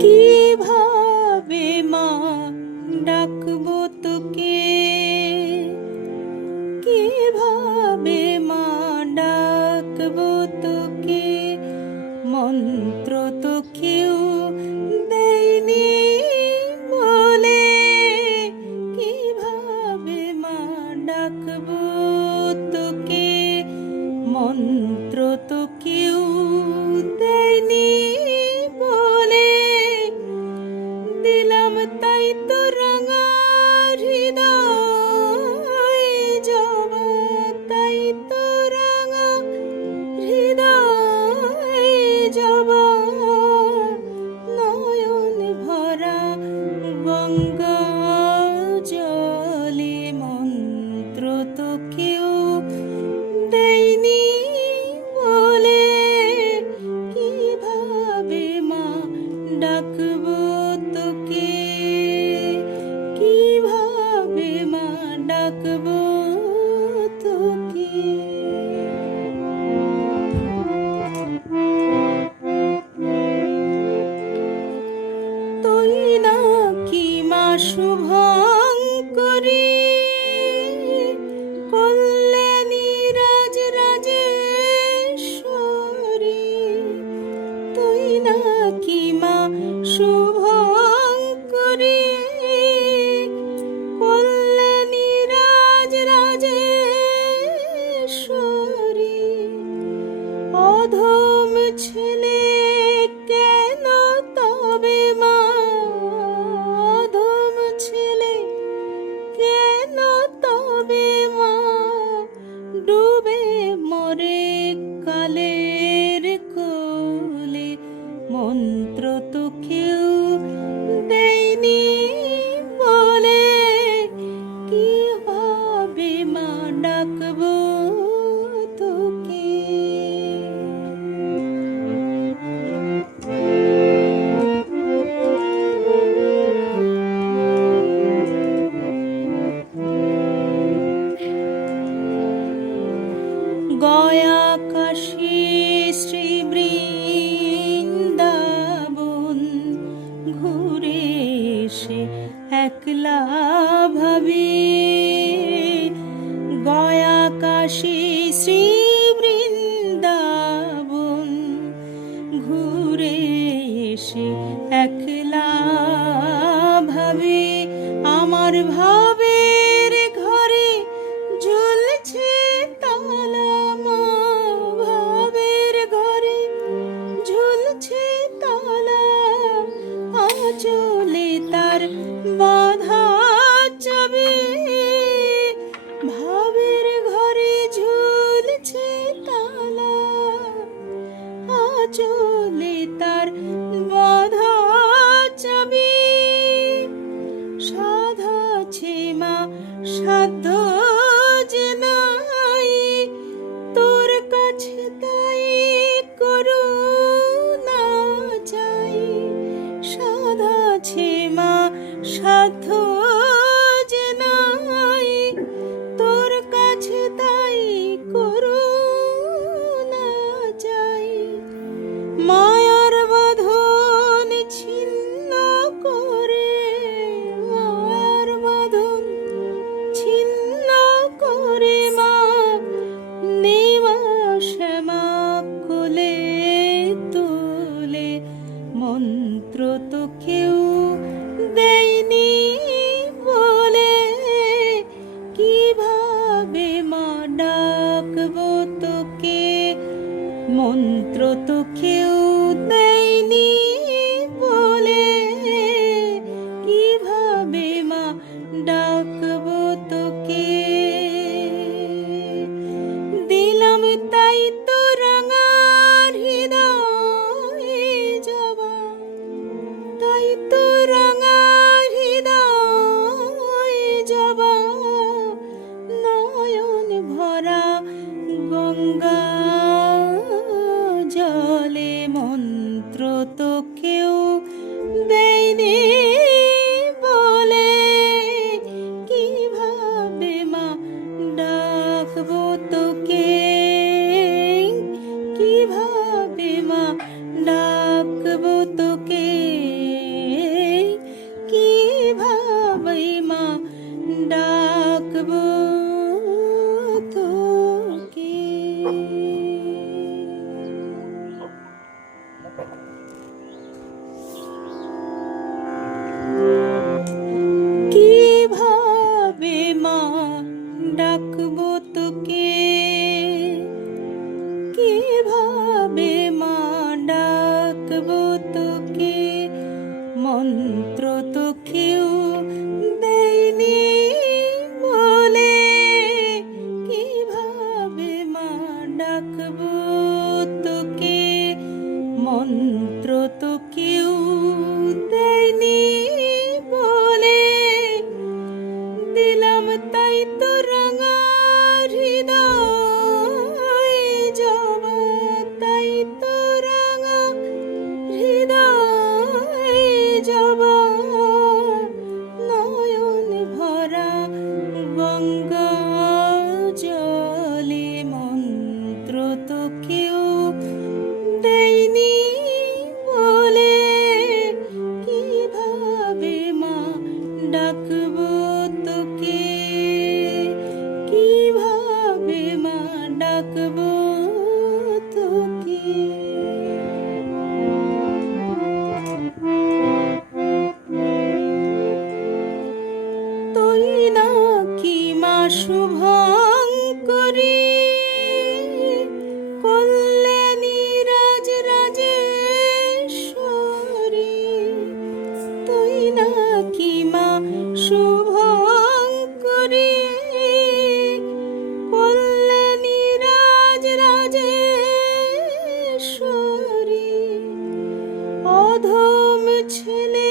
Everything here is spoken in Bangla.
কীভাবে মা ডাকবো তোকে? কীভাবে মা ডাকবো তোকে? মন্ত্র তো কেউ দেয়নি। বুঝলে কেন তবে মাধম ছেলে? কেন তবে মা ডুবে মরে কালে? গয়াকাশী শ্রীবৃন্দাবন ঘুরে এসে একলা গয়াকাশী শ্রীবৃন্দাবন ঘুরে এসে এক the ডাকবো তোকে। মন্ত্র তো কেউ অধম ছেলে